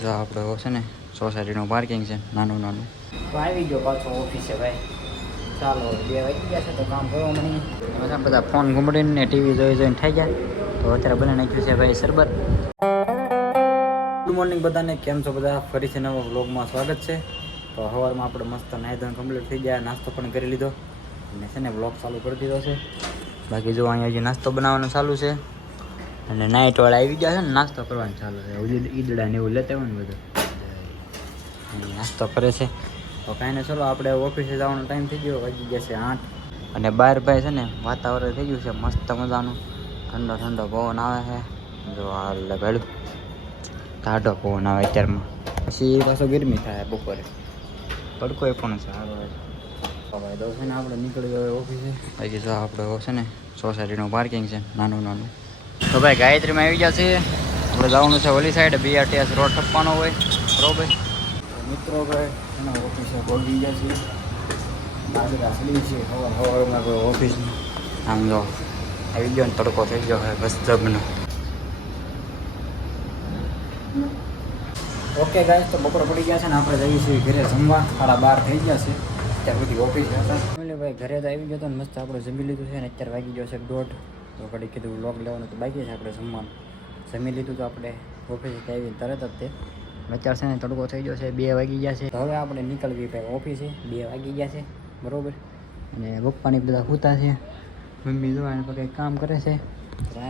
જો આપણે છે ને સોસાયટીનું પાર્કિંગ છે નાનું નાનું. તો આવી ગયો પાછો ઓફિસે ભાઈ. ચાલો 2 વાગી ગયા છે તો કામ કરવા મળી. એમાં બધા ફોન ઘૂમડીને ટીવી જોઈને થઈ ગયા. તો અત્યારે બને નાખ્યું છે ભાઈ શરબત. ગુડ મોર્નિંગ બધાને, કેમ છો બધા? ફરીથી નવા વ્લોગમાં સ્વાગત છે. તો સવારમાં આપણે મસ્ત નાહી ધોઈને કમ્પ્લીટ થઈ ગયા, નાસ્તો પણ કરી લીધો અને છે ને વ્લોગ ચાલુ કરી દીધો છે. બાકી જો અહીંયા હજી નાસ્તો બનાવવાનું ચાલુ છે અને નાઇટ વાળા આવી ગયા છે ને નાસ્તો કરવાનું ચાલુ છે. ઈદડા ને એવું લેતા હોય ને બધું નાસ્તો કરે છે. તો કાંઈ ને ચલો આપણે ઓફિસે જવાનો ટાઈમ થઈ ગયો, વાગી ગયા છે 8 અને બહાર ભાઈ છે ને વાતાવરણ થઈ ગયું છે મસ્ત મજાનું. ઠંડો ઠંડો પવન આવે છે. જો હાલ ભેળું ટાઢો પવન આવે અત્યારમાં, પછી પાછો ગરમી થાય બપોરે, તડકો પણ છે સારો ભાઈ. તો છે ને આપણે નીકળી ગયો ઓફિસે. બાકી જો આપણે છે ને સોસાયટીનું પાર્કિંગ છે નાનું નાનું. તો ભાઈ ગાયત્રીમાં આવી ગયા છે. આપણે જવાનું છે ઓલી સાઈડ, BRTS રોડ ટપવાનો હોય બરોબર. મિત્રો ભાઈ એના ઓફિસે પહોંચી ગયા છે. બાજરા સડી છે હવામાં કોઈ ઓફિસમાં. આમ જો આવી ગયો ને તડકો થઈ ગયો હોય બસ જબનો. ઓકે ગાઈસ, તો બપોર પડી ગયા છે ને આપણે જઈએ છીએ ઘરે જમવા. 12:30 થઈ ગયા છે. અત્યાર સુધી ઓફિસે હતા એટલે ભાઈ ઘરે તો આવી ગયો હતો ને મસ્ત આપણે જમી લીધું છે ને અત્યારે વાગી ગયો છે 1:30. તો ઘડી કીધું વ્લોગ લેવાનું તો બાકી છે આપણે જમવાનું. જમી લીધું તો આપણે ઓફિસેથી આવીને તરત જ તે અત્યારે છે ને તડકો થઈ ગયો છે, 2 વાગી ગયા છે. હવે આપણે નીકળવી ભાઈ ઓફિસે. 2 વાગી ગયા છે બરાબર. અને પપ્પાની બધા સૂતા છે, મમ્મી જોવા પર કંઈક કામ કરે છે.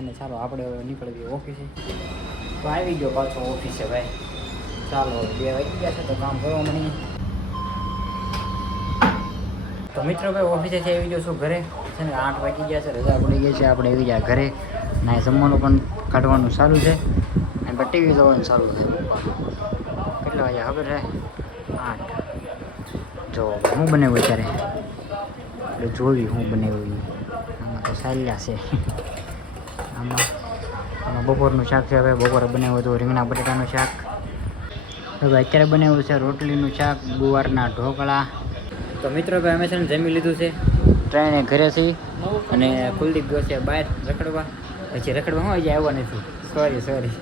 ને ચાલો આપણે નીકળવી ઓફિસે. તો આવી ગયો પાછો ઓફિસે ભાઈ. ચાલો 2 વાગી ગયા છે તો કામ કરવા મળી. તો મિત્રો ભાઈ ઓફિસેથી આવી ગયો છું ઘરે. છે ને 8 વાગી ગયા છે, રજા પડી ગઈ છે, આપણે આવી ગયા ઘરે. ના જમવાનું પણ કાઢવાનું સારું છે અને ટીવી જોવાનું સારું છે. કેટલા વાગ્યા ખબર છે? 8. જો હું બનાવ્યું અત્યારે એટલે જોયું હું બનાવ્યું. આમાં તો સાલ્યા છે. આમાં બપોરનું શાક છે. હવે બપોરે બનાવ્યું હતું રીંગણા બટાટાનું શાક. હવે અત્યારે બનાવ્યું છે રોટલીનું શાક, ગુવારના ઢોકળા. તો મિત્રો ભાઈ અમે છે ને જમી લીધું છે, ટ્રેને ઘરે છીએ અને કુલદીપ ગયો છે બહાર રખડવા. પછી રખડવા હું હજી આવ્યો નથી, સોરી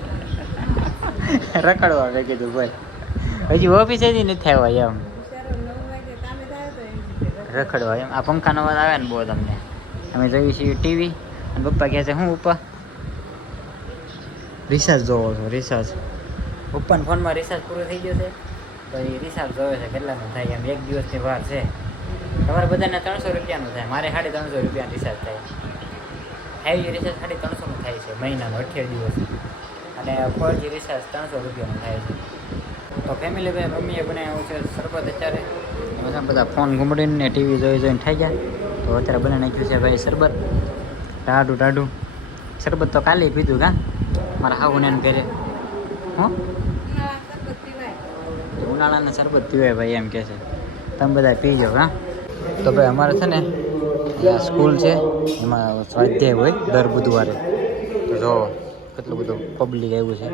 રખડવા મેં કીધું ભાઈ, હજી ઓફિસેથી નથી આવ્યા એમ રખડવા એમ. આ પંખા નવા આવે ને બહુ તમને. અમે જોઈએ છીએ ટીવી અને પપ્પા કહે છે હું પપ્પા રિચાર્જ જોવો છો? રિચાર્જ પપ્પાના ફોનમાં રિચાર્જ પૂરો થઈ ગયો છે તો એ રિચાર્જ જોવે છે કેટલાનું થાય એમ. 1 દિવસની વાર છે. તમારે બધાને 300 રૂપિયાનું થાય, મારે 350 રૂપિયાનું રિચાર્જ થાય. 5G રિચાર્જ 350નું થાય છે મહિનાનું 28 દિવસ, અને 4G રિચાર્જ 300 રૂપિયાનું થાય છે. તો ફેમિલી ભાઈ મમ્મીએ બનાવ્યું છે શરબત અત્યારે. એમાં બધા ફોન ઘૂમડીને ટીવી જોઈને થઈ ગયા. તો અત્યારે બને નાખ્યું છે ભાઈ શરબત, ટાઢું શરબત. તો કાલે પીધું કા મારા હાઉને ઘરે. હું ઉનાળાના શરબત પીવાય ભાઈ એમ કહે છે. તમે બધા પીજો હા. તો ભાઈ અમારે છે ને સ્કૂલ છે, એમાં સ્વાધ્યાય હોય દર બુધવારે. તો જો કેટલું બધું પબ્લિક આવ્યું છે.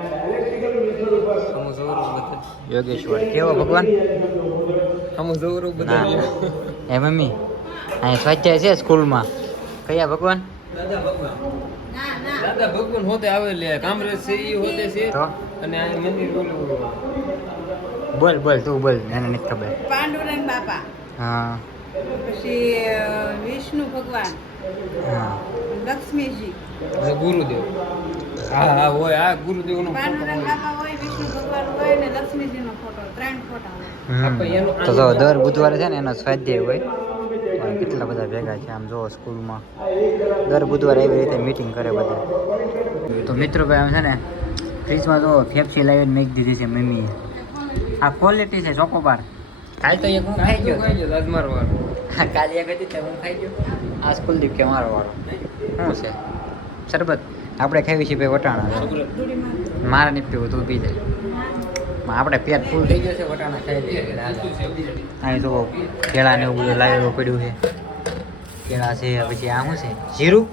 યોગેશ્વર કેવો ભગવાન હે મમ્મી? અહીંયા સ્વાધ્યાય છે સ્કૂલમાં. કયા ભગવાન? દાદા ભગવાન હોતે આવેલે કામરેજ છે ઈ હોતે છે. તો અને આ મંદિર બોલું બોલ તું બોલ, એને નથી ખબર. પાંડુરંગ બાપા, હા પછી વિષ્ણુ ભગવાન, હા લક્ષ્મીજી. ગુરુદેવ. હા હોય આ ગુરુદેવ નો પાંડુરંગ બાપા હોય, વિષ્ણુ ભગવાન હોય ને લક્ષ્મીજી નો ફોટો, 3 ફોટા હોય. તો જો દર બુધવારે છે ને એનો સ્વાધ્યાય હોય. કેટલા બધા ભેગા છે આમ જો સ્કૂલમાં. દર બુધવારે એવી રીતે મીટિંગ કરે બધા. તો મિત્રો ભાઈ આમ છે ને ફ્રીજમાં જો ફેફસી લાવીને મેક દીધી છે મમ્મીએ. આ ક્વોલિટી છે ચોકોબાર. કાલ તો એક હું ખાઈ ગયો. રાજમાર વાળો. હા કાલે એક હતી તે હું ખાઈ ગયો. આ સ્કૂલદીપ કે મારો વાળો શું છે શરબત. આપણે ખાવી છીએ ભાઈ વટાણા. મારે નહીં પીવું, તું પી જાય. આપણે પેટ ફૂલ થઈ ગયો છે વટાણા ખાઈ લઈએ. અહીં તો કેળા ને એવું બધું લાવેલું પડ્યું છે. કેળા છે, પછી આ શું છે જીરું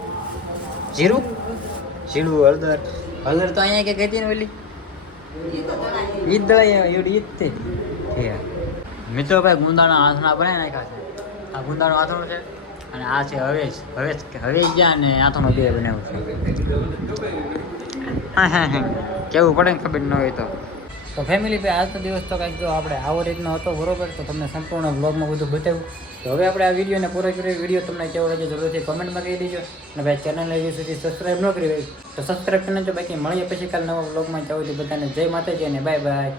હળદર તો અહીંયા કે કહેતી ને ઓલી ઈદ દળાઈ એવડી ઈદ થઈ. મિત્રો ભાઈ ગુંદાના આથણા બનાવી નાખ્યા છે. આ ગુંદાનો આથણો છે અને આ છે હવેજ ગયા ને આથણો 2 બનાવ્યું છે. હા કેવું પડે ને ખબર ન હોય તો. તો ફેમિલી ભાઈ આજનો દિવસ તો કંઈક જો આપણે આવો રીતનો હતો બરોબર, તો તમને સંપૂર્ણ બ્લોગમાં બધું બતાવ્યું. તો હવે આપણે આ વિડીયોને પૂરો કર્યો. વિડીયો તમને કેવો લાગે જરૂરથી કોમેન્ટમાં કહી દેજો. અને ભાઈ ચેનલને હજી સુધી સબસ્ક્રાઈબ ન કરી હોય તો સબસ્ક્રાઈબ કરી નાખજો. બાકી મળીએ પછી કાલે નવા બ્લોગમાં. ત્યાં સુધી બધાને જય માતાજી અને બાય બાય.